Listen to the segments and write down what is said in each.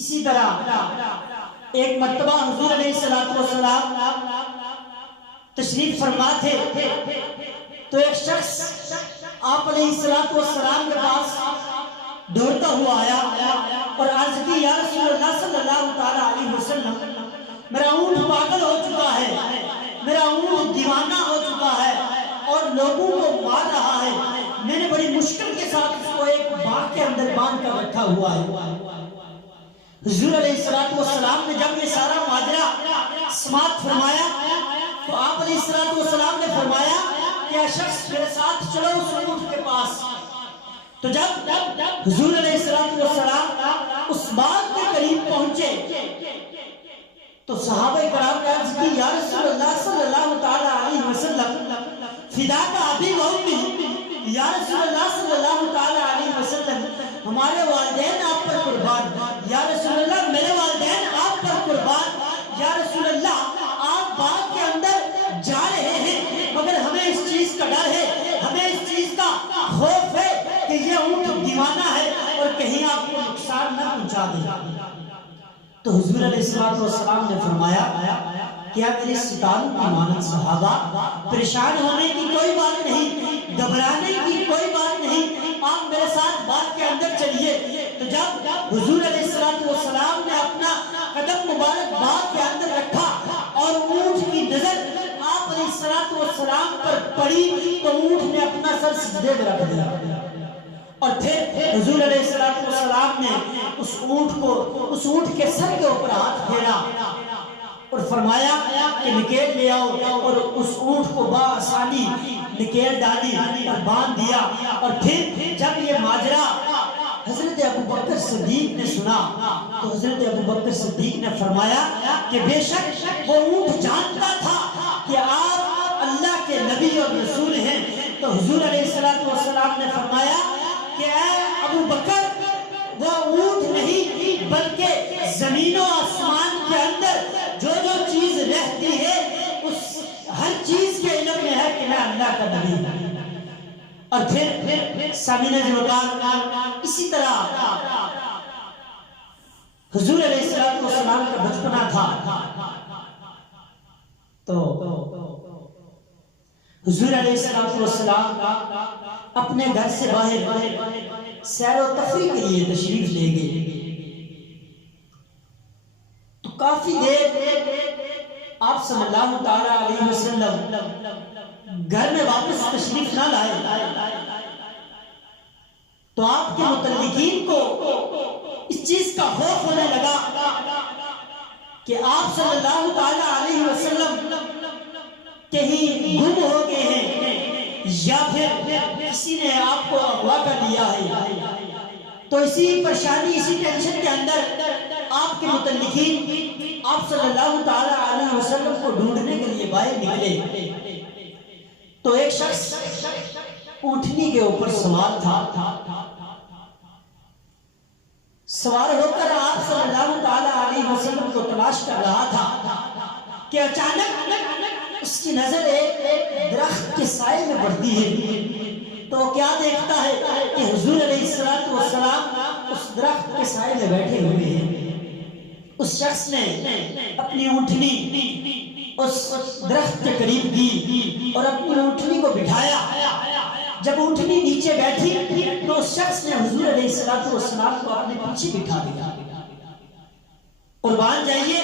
اسی طرح ایک مرتبہ حضور علیہ السلام تشریف فرما تھے تو ایک شخص آپ علیہ السلام کے پاس دوڑتا ہوا آیا اور عرض کی یا رسول اللہ صلی اللہ تعالی علیہ وسلم میرا اونٹ پاگل ہو چکا ہے، میرا اونٹ دیوانہ ہو چکا ہے اور لوگوں کو مار رہا ہے، میں نے بڑی مشکل کے ساتھ اس کو ایک باغ کے اندر باندھ کر رکھا ہوا ہے۔ حضور علیہ السلام نے جب یہ سارا ماجرا سماعت فرمایا تو آپ علیہ السلام نے فرمایا کہ یہ شخص میرے ساتھ چلو اس اونٹ کے پاس۔ تو جب حضور علیہ السلام اس باغ کے قریب پہنچے تو صحابہ کرام نے عرض کی یا رسول اللہ صلی اللہ تعالی علیہ وسلم فداک ابی و امی، یا رسول اللہ صلی اللہ تعالی علیہ وسلم ہمارے والدین آپ پر قربان، یا رسول اللہ میرے والدین آپ پر قربان، یا رسول اللہ آپ باغ کے اندر جا رہے ہیں مگر ہمیں اس چیز کا ڈر ہے، ہمیں اس چیز کا خوف ہے کہ یہ اونٹ دیوانہ ہے اور کہیں آپ کو نقصان نہ پہنچا دے۔ تو حضور علیہ السلام نے فرمایا کیا میرے ستاروں کی مانند صحابہ، پریشان ہونے کی کوئی بات نہیں، گھبرانے کی کوئی بات نہیں، آپ میرے ساتھ باغ کے اندر چلیے۔ تو جب حضور علیہ السلام نے اپنا قدم مبارک باغ کے اندر رکھا اور اونٹ کی نظر آپ علیہ السلام پر پڑی تو اونٹ نے اپنا سر سجدے میں رکھ دیا اور پھر حضور علیہ السلام نے اس اونٹ کے سر کے اوپر ہاتھ پھیرا اور فرمایا کہ نکیل لے آؤ، اور اس اونٹ کو بآسانی نکیل ڈالی اور باندھ دیا۔ اور پھر جب یہ ماجرا حضرت ابوبکر صدیق نے سنا تو حضرت ابوبکر صدیق نے فرمایا کہ بے شک وہ اونٹ جانتا تھا کہ آپ اللہ کے نبی اور رسول ہیں۔ تو حضور علیہ السلام نے فرمایا کہ اے ابو بکر وہ اونٹ نہیں بلکہ زمین و آسمان کے اندر جو چیز رہتی ہے اس ہر چیز کے علم میں ہے کہ میں اللہ کا نبی ہوں۔ اور پھر سامعین وقار اسی طرح حضور علیہ السلام کا بچپنا تھا تو حضور علیہ السلام اپنے گھر سے باہر سیر و تفریح کے لیے تشریف لے گئے تو کافی دیر آپ صلی اللہ تعالی علیہ وسلم گھر میں واپس تشریف نہ لائے تو آپ کے متعلقین کو اس چیز کا خوف ہونے لگا کہ آپ صلی اللہ تعالی علیہ وسلم کہیں گم ہو گئے ہیں یا پھر کسی نے آپ کو اغوا کر لیا ہے۔ تو اسی پریشانی اسی ٹینشن کے اندر آپ کے متعلقین آپ صلی اللہ تعالی علیہ وسلم کو ڈھونڈنے کے لیے باہر نکلے تو ایک شخص اونٹنی کے اوپر سوار تھا، سوار ہو کر آپ صلی اللہ تعالی علیہ وسلم کو تلاش کر رہا تھا کہ اچانک اس کی نظر ایک درخت کے سائے میں پڑتی ہے تو کیا دیکھتا ہے کہ حضور علیہ السلام اس درخت کے سائے میں بیٹھے ہوئے ہیں۔ اس شخص نے اپنی اونٹنی اس درخت کے قریب کی اور اپنی اونٹنی کو بٹھایا۔ جب اونٹنی نیچے بیٹھی تو اس شخص نے حضور علیہ السلام کو اپنے پیچھے بٹھا دیا۔ قربان جائیے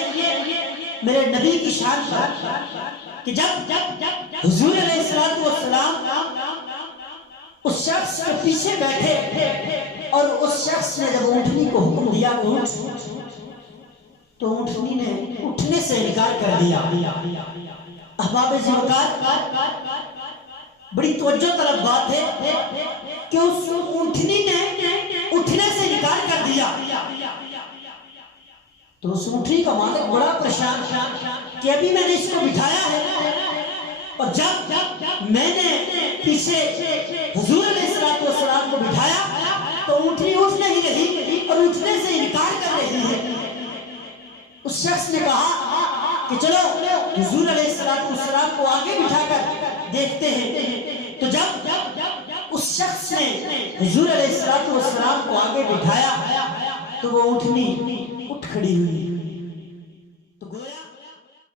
میرے نبی کی شان پر کہ جب حضور علیہ السلام اس شخص کے پیچھے بیٹھے اور اس شخص نے جب اونٹنی کو حکم دیا تو اونٹنی نے اٹھنے سے انکار کر دیا۔ احباب زوکار بڑی توجہ طلب بات ہے کہ اس اونٹنی نے اٹھنے سے انکار کر دیا تو اس اونٹنی کا مالک بڑا پریشان کہ ابھی میں نے اس کو بٹھایا ہے اور جب میں نے پیچھے حضور علیہ السلام کو بٹھایا تو اونٹنی اٹھ نہیں رہی اور اٹھنے سے انکار کر رہی ہے۔ اس شخص نے کہا کہ چلو حضور علیہ السلام کو آگے بٹھا کر دیکھتے ہیں۔ تو جب اس شخص نے حضور علیہ السلام کو آگے بٹھایا تو وہ اٹھنی اٹھ کھڑی ہوئی